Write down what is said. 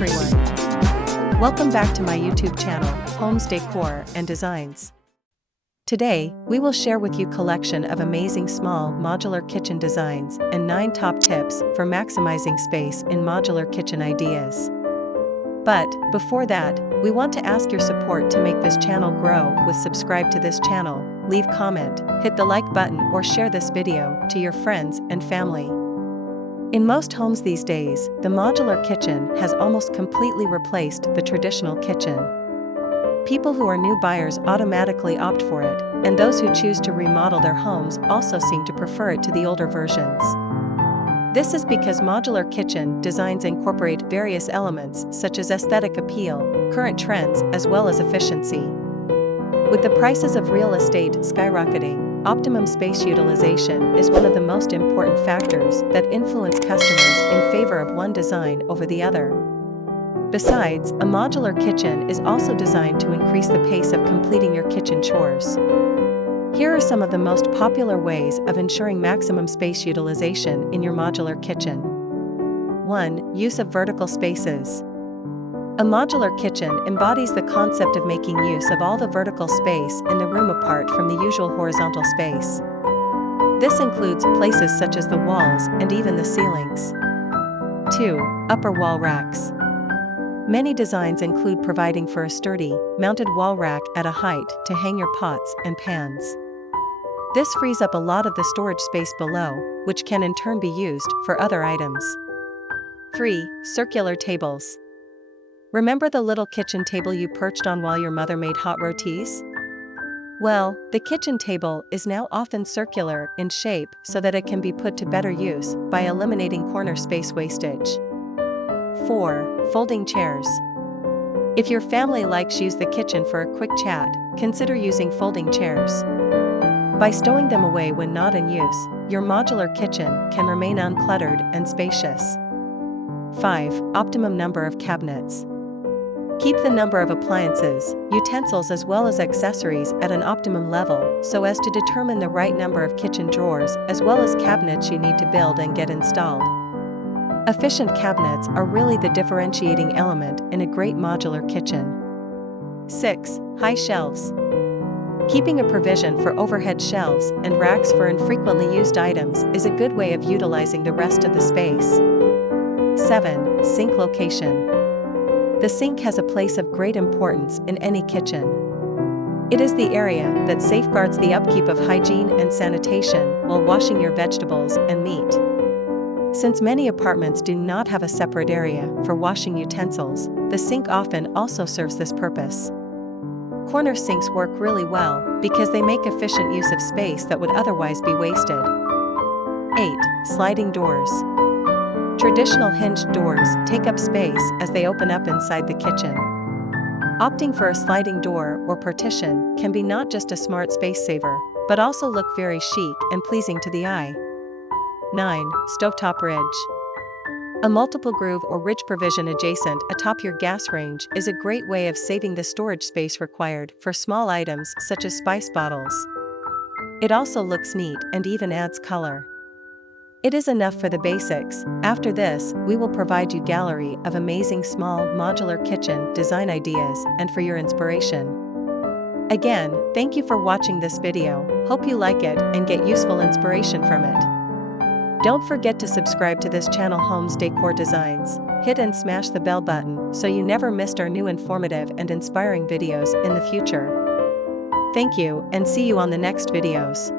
everyone. Welcome back to my YouTube channel, Homes Decor and Designs. Today, we will share with you a collection of amazing small modular kitchen designs and 9 top tips for maximizing space in modular kitchen ideas. But, before that, we want to ask your support to make this channel grow with subscribe to this channel, leave comment, hit the like button or share this video to your friends and family. In most homes these days, the modular kitchen has almost completely replaced the traditional kitchen. People who are new buyers automatically opt for it, and those who choose to remodel their homes also seem to prefer it to the older versions. This is because modular kitchen designs incorporate various elements such as aesthetic appeal, current trends, as well as efficiency. With the prices of real estate skyrocketing, optimum space utilization is one of the most important factors that influence customers in favor of one design over the other. Besides, a modular kitchen is also designed to increase the pace of completing your kitchen chores. Here are some of the most popular ways of ensuring maximum space utilization in your modular kitchen. 1. Use of vertical spaces. A modular kitchen embodies the concept of making use of all the vertical space in the room apart from the usual horizontal space. This includes places such as the walls and even the ceilings. 2. Upper wall racks. Many designs include providing for a sturdy, mounted wall rack at a height to hang your pots and pans. This frees up a lot of the storage space below, which can in turn be used for other items. 3. Circular tables. Remember the little kitchen table you perched on while your mother made hot rotis? Well, the kitchen table is now often circular in shape so that it can be put to better use by eliminating corner space wastage. 4. Folding chairs. If your family likes to use the kitchen for a quick chat, consider using folding chairs. By stowing them away when not in use, your modular kitchen can remain uncluttered and spacious. 5. Optimum number of cabinets. Keep the number of appliances, utensils as well as accessories at an optimum level so as to determine the right number of kitchen drawers as well as cabinets you need to build and get installed. Efficient cabinets are really the differentiating element in a great modular kitchen. 6. High shelves. Keeping a provision for overhead shelves and racks for infrequently used items is a good way of utilizing the rest of the space. 7. Sink location. The sink has a place of great importance in any kitchen. It is the area that safeguards the upkeep of hygiene and sanitation while washing your vegetables and meat. Since many apartments do not have a separate area for washing utensils, the sink often also serves this purpose. Corner sinks work really well because they make efficient use of space that would otherwise be wasted. 8. Sliding doors. Traditional hinged doors take up space as they open up inside the kitchen. Opting for a sliding door or partition can be not just a smart space saver, but also look very chic and pleasing to the eye. 9. Stovetop ridge. A multiple groove or ridge provision adjacent atop your gas range is a great way of saving the storage space required for small items such as spice bottles. It also looks neat and even adds color. It is enough for the basics. After this, we will provide you a gallery of amazing small modular kitchen design ideas and for your inspiration. Again, thank you for watching this video. Hope you like it and get useful inspiration from it. Don't forget to subscribe to this channel Homes Decor Designs. Hit and smash the bell button so you never missed our new informative and inspiring videos in the future. Thank you and see you on the next videos.